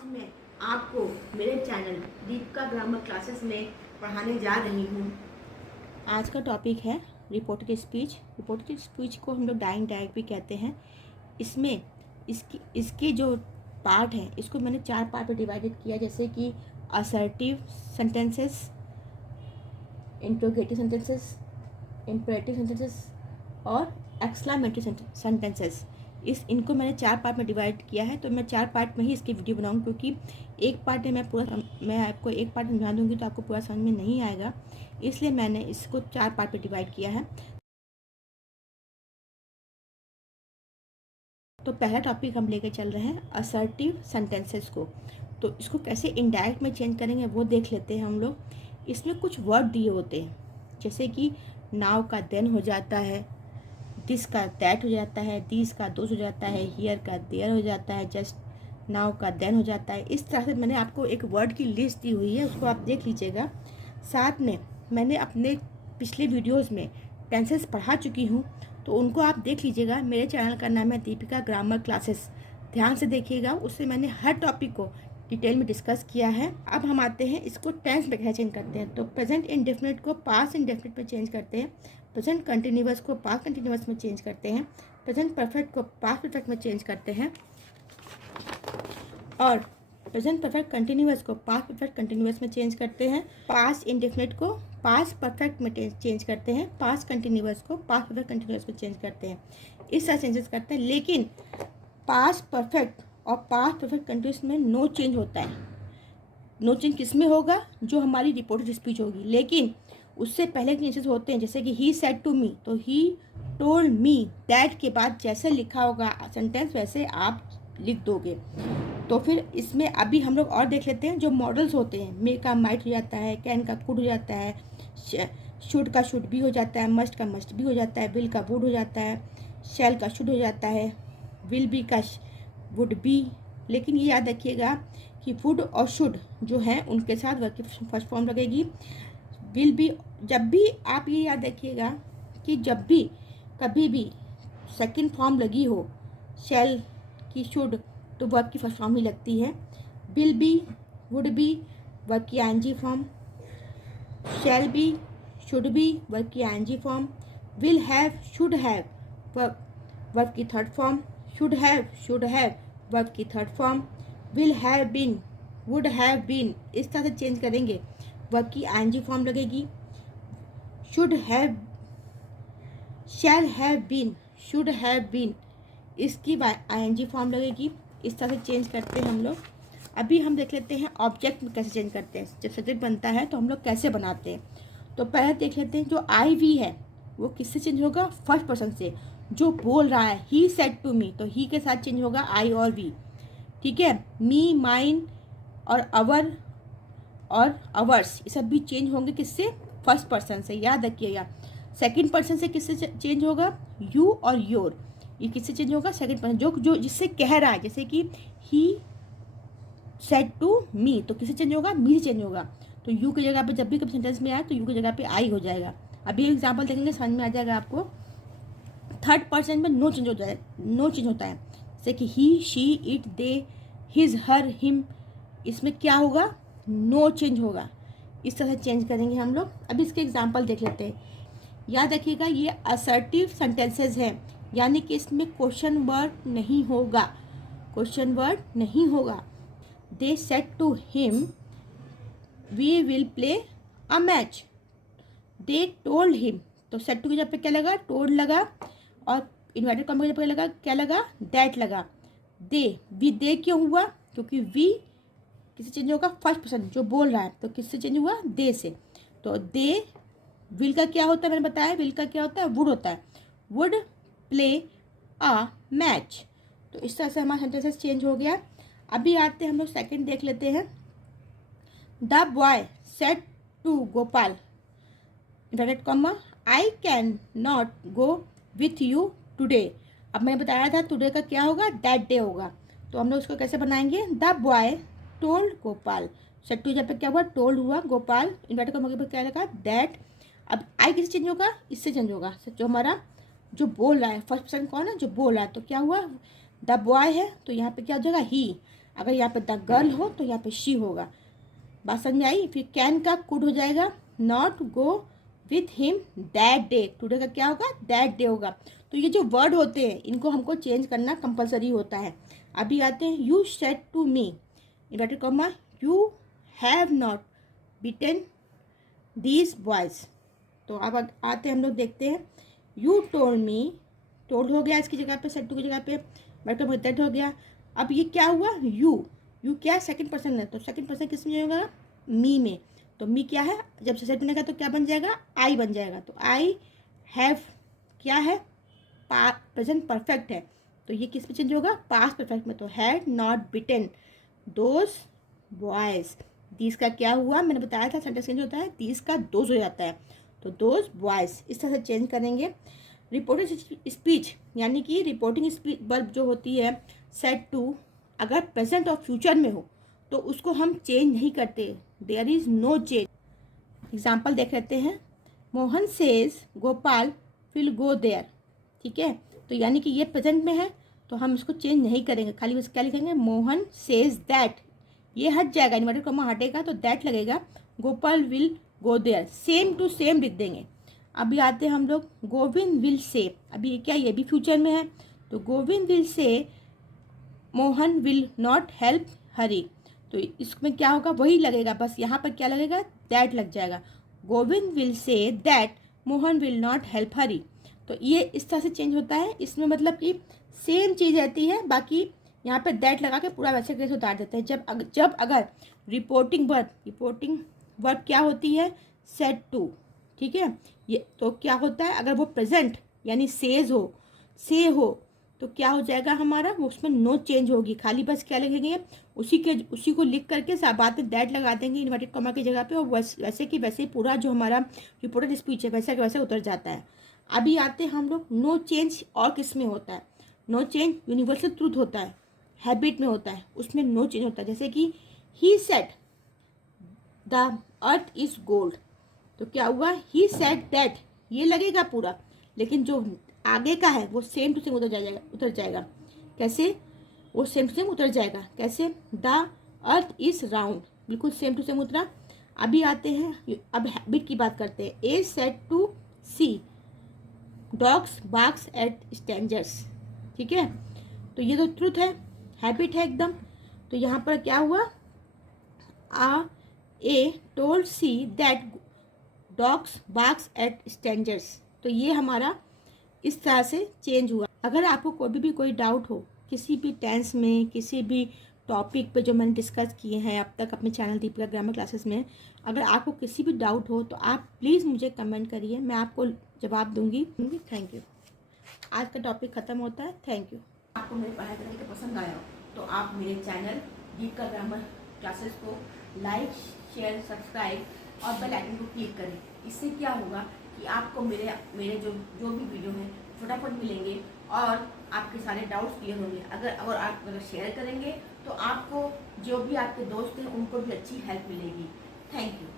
आज मैं आपको मेरे चैनल दीपिका ग्रामर क्लासेस में पढ़ाने जा रही हूँ। आज का टॉपिक है रिपोर्टेड स्पीच। रिपोर्टेड स्पीच को हम लोग डाइंग डायरेक्ट भी कहते हैं। इसमें इसके जो पार्ट हैं इसको मैंने 4 पार्ट में डिवाइडेड किया, जैसे कि assertive sentences, interrogative sentences, imperative sentences और एक्सक्लामेटरी सेंटेंसेस। इनको मैंने 4 पार्ट में डिवाइड किया है। तो मैं 4 पार्ट में ही इसकी वीडियो बनाऊंगी, क्योंकि एक पार्ट में मैं आपको एक पार्ट समझा दूंगी तो आपको पूरा समझ में नहीं आएगा, इसलिए मैंने इसको 4 पार्ट में डिवाइड किया है। तो पहला टॉपिक हम लेकर चल रहे हैं असर्टिव सेंटेंसेस को। तो इसको कैसे इनडायरेक्ट में चेंज करेंगे वो देख लेते हैं हम लोग। इसमें कुछ वर्ड दिए होते हैं, जैसे कि नाउ का देन हो जाता है, दिस का दैट हो जाता है, दिस का दोस हो जाता है, हियर का देयर हो जाता है, जस्ट नाउ का देन हो जाता है। इस तरह से मैंने आपको एक वर्ड की लिस्ट दी हुई है, उसको आप देख लीजिएगा। साथ में मैंने अपने पिछले वीडियोस में टेंसेस पढ़ा चुकी हूँ, तो उनको आप देख लीजिएगा। मेरे चैनल का नाम है दीपिका ग्रामर क्लासेस, ध्यान से देखिएगा। उससे मैंने हर टॉपिक को डिटेल में डिस्कस किया है। अब हम आते हैं इसको टेंस में कैसे चेंज करते हैं। तो प्रेजेंट इंडेफिनिट को पास्ट इंडेफिनिट में चेंज करते हैं, प्रेजेंट कंटिन्यूअस को पास्ट कंटिन्यूअस में चेंज करते हैं, प्रेजेंट परफेक्ट को पास्ट परफेक्ट में चेंज करते हैं, और प्रेजेंट परफेक्ट कंटिन्यूअस को पास्ट परफेक्ट कंटिन्यूअस में चेंज करते हैं, पास्ट इंडेफिनिट को पास्ट परफेक्ट में चेंज करते हैं, पास्ट कंटिन्यूअस को पास्ट परफेक्ट कंटिन्यूअस में चेंज करते हैं। इस तरह चेंजेस करते हैं। लेकिन पास्ट परफेक्ट और पास्ट परफेक्ट कंटिन्यूअस में नो चेंज होता है। नो चेंज किस में होगा? जो हमारी रिपोर्टेड स्पीच होगी। लेकिन उससे पहले के चेंजेस होते हैं, जैसे कि ही सेड टू मी, तो ही टोल्ड मी दैट के बाद जैसे लिखा होगा सेंटेंस वैसे आप लिख दोगे। तो फिर इसमें अभी हम लोग और देख लेते हैं जो मॉडल्स होते हैं। मे का माइट हो जाता है, कैन का कुड हो जाता है, शुड का शुड भी हो जाता है, मस्ट का मस्ट भी हो जाता है, विल का वुड हो जाता है, शैल का शुड हो जाता है, विल बी का वुड बी। लेकिन ये याद रखिएगा कि वुड और शुड जो है उनके साथ वर्ब की फर्स्ट फॉर्म लगेगी। विल बी, जब भी आप ये याद रखिएगा कि जब भी कभी भी सेकंड फॉर्म लगी हो शैल की, शुड, तो वर्ब की फर्स्ट फॉर्म ही लगती है। Will be, would be verb की ING form, shall be, should be verb की ING form, will have, should have verb की third form, should have verb की third form, will have been, would have been. इस तरह से change करेंगे, verb की ING form लगेगी। Should have, shall have been, should have been, इसकी ING form लगेगी। इस तरह से चेंज करते हैं हम लोग। अभी हम देख लेते हैं ऑब्जेक्ट में कैसे चेंज करते हैं। जब सब्जेक्ट बनता है तो हम लोग कैसे बनाते हैं। तो पहले देख लेते हैं जो आई वी है वो किससे चेंज होगा? फर्स्ट पर्सन से। जो बोल रहा है ही सेड टू मी, तो ही के साथ चेंज होगा आई और वी। ठीक है, मी, माइन और अवर और अवर्स, ये सब भी चेंज होंगे किससे? फर्स्ट पर्सन से। याद रखिएगा। सेकंड पर्सन से किससे चेंज होगा? यू और योर। ये किससे चेंज होगा? सेकंड पर्सन, जो जिससे कह रहा है, जैसे कि ही सेड टू मी, तो किससे चेंज होगा? मी से चेंज होगा। तो यू की जगह पे जब भी कभी सेंटेंस में आए तो यू की जगह पे आई हो जाएगा। अभी एग्जाम्पल देखेंगे, समझ में आ जाएगा आपको। थर्ड पर्सन में नो चेंज होता है, जैसे कि he, she, it, they, his, her, him, इसमें क्या होगा? नो चेंज होगा। इस तरह से चेंज करेंगे हम लोग। अभी इसके एग्जाम्पल देख लेते हैं। याद रखिएगा ये असर्टिव सेंटेंसेस हैं, यानी कि इसमें क्वेश्चन वर्ड नहीं होगा, क्वेश्चन वर्ड नहीं होगा। They said to him we will play a match, they told him, तो सेड टू की जगह पे क्या लगा? टोल्ड लगा, और इन्वर्टेड कॉमा की जगह पे लगा क्या लगा? दैट लगा। दे क्यों हुआ? क्योंकि वी किससे चेंज होगा? फर्स्ट पर्सन जो बोल रहा है, तो किससे चेंज हुआ? दे से। तो दे, विल का क्या होता है मैंने बताया, विल का क्या होता है? वुड होता है। Would play a match. तो इस तरह से हमारा सेंटेंसेस चेंज हो गया। अभी आते हैं हम लोग सेकंड देख लेते हैं। The boy said to Gopal, inverted comma, I can not go with you today. अब मैंने बताया था टुडे का क्या होगा? दैट डे होगा। तो हम लोग इसको कैसे बनाएंगे? The boy told Gopal, said to जब पे क्या हुआ? टोल्ड हुआ। गोपाल, इन्वर्टेड कॉमा के ऊपर क्या लगा? दैट। अब आई किससे चेंज होगा? इससे चेंज होगा, जो हमारा जो बोल रहा है, फर्स्ट पर्सन कौन है? जो बोल रहा है। तो क्या हुआ? द बॉय है, तो यहाँ पे क्या हो जाएगा? ही। अगर यहाँ पे द गर्ल हो तो यहाँ पे शी होगा। बात समझ में आई। फिर कैन का कुड हो जाएगा not go with him that day. Today का क्या होगा, दैट डे होगा। तो ये जो वर्ड होते हैं इनको हमको चेंज करना कंपलसरी होता है। अभी आते हैं you said to me inverted comma you have not beaten these boys. तो अब आते हैं हम लोग देखते हैं यू टोल्ड मी, टोल्ड हो गया इसकी जगह पे, सेड टू की जगह पे, बट दैट हो गया। अब ये क्या हुआ, यू क्या सेकंड पर्सन है, तो सेकंड पर्सन किस में होगा, मी में। तो मी क्या है, जब से सेट बनेगा तो क्या बन जाएगा, आई बन जाएगा। तो आई हैव क्या है, प्रेजेंट परफेक्ट है, तो ये किस में चेंज होगा, पास्ट परफेक्ट में। तो had not beaten those boys. These का क्या हुआ, मैंने बताया था सेंटेंस चेंज होता है, दीज का दोज हो जाता है, तो दोज बॉयज इस तरह से चेंज करेंगे। रिपोर्टेड स्पीच यानी कि रिपोर्टिंग स्पीच वर्ब जो होती है सेड टू, अगर प्रेजेंट और फ्यूचर में हो तो उसको हम चेंज नहीं करते, there is no change. Example देख लेते हैं, Mohan says Gopal will go there. ठीक है, तो यानी कि ये प्रेजेंट में है तो हम इसको चेंज नहीं करेंगे, खाली बस क्या लिखेंगे, मोहन सेज दैट, ये हट जाएगा, इन्वर्टेड कॉमा हटेगा तो दैट लगेगा, Gopal will go there, same to same लिख देंगे। अभी आते हैं हम लोग गोविंद विल से, अभी क्या ये भी फ्यूचर में है, तो Govind will say Mohan will not help Hari. तो इसमें क्या होगा, वही लगेगा, बस यहाँ पर क्या लगेगा, दैट लग जाएगा। Govind will say that Mohan will not help Hari. तो ये इस तरह से चेंज होता है, इसमें मतलब कि सेम चीज़ रहती है, बाकी यहाँ पे दैट लगा के पूरा वैसे कैसे उतार देते हैं। जब अगर रिपोर्टिंग वर्ब क्या होती है, सेड टू। ठीक है, ये तो क्या होता है, अगर वो प्रेजेंट यानी सेज हो, से हो, तो क्या हो जाएगा हमारा, वो उसमें नो चेंज होगी, खाली बस क्या लिखेंगे, उसी को लिख करके बाद में दैट लगा देंगे इन्वर्टेड कॉमा की जगह पे, और वैसे कि वैसे पूरा जो हमारा रिपोर्टेड स्पीच है वैसा कि वैसे उतर जाता है। अभी आते हैं हम लोग नो चेंज और किस में होता है, नो चेंज यूनिवर्सल ट्रूथ होता है, हैबिट में होता है, उसमें नो चेंज होता है। जैसे कि he said the earth is gold, तो क्या हुआ, ही सेड दैट, ये लगेगा पूरा, लेकिन जो आगे का है वो सेम टू सेम उतर जाएगा। कैसे, वो सेम टू सेम उतर जाएगा, कैसे, द अर्थ इज राउंड, बिल्कुल सेम टू सेम उतरा। अभी आते हैं, अब हैबिट की बात करते हैं। A said to C dogs barks at strangers. ठीक है, तो ये तो ट्रूथ है, हैबिट है एकदम। तो यहाँ पर क्या हुआ, A told C that dogs barks at strangers, तो ये हमारा इस तरह से चेंज हुआ। अगर आपको कोई भी डाउट हो किसी भी टेंस में, किसी भी टॉपिक पे जो मैंने डिस्कस किए हैं अब तक अपने चैनल दीपिका ग्रामर क्लासेस में, अगर आपको किसी भी डाउट हो तो आप प्लीज़ मुझे कमेंट करिए, मैं आपको जवाब दूंगी। Thank you. आज का टॉपिक ख़त्म होता है, थैंक यू। आपको मेरे पढ़ाई करने का पसंद आया हो तो आप मेरे चैनल दीपिका ग्रामर क्लासेस को लाइक, शेयर, सब्सक्राइब और बेल आइकन को क्लिक करें। इससे क्या होगा कि आपको मेरे जो भी वीडियो हैं फटाफट मिलेंगे और आपके सारे डाउट्स क्लियर होंगे। अगर आप शेयर करेंगे तो आपको जो भी आपके दोस्त हैं उनको भी अच्छी हेल्प मिलेगी। Thank you.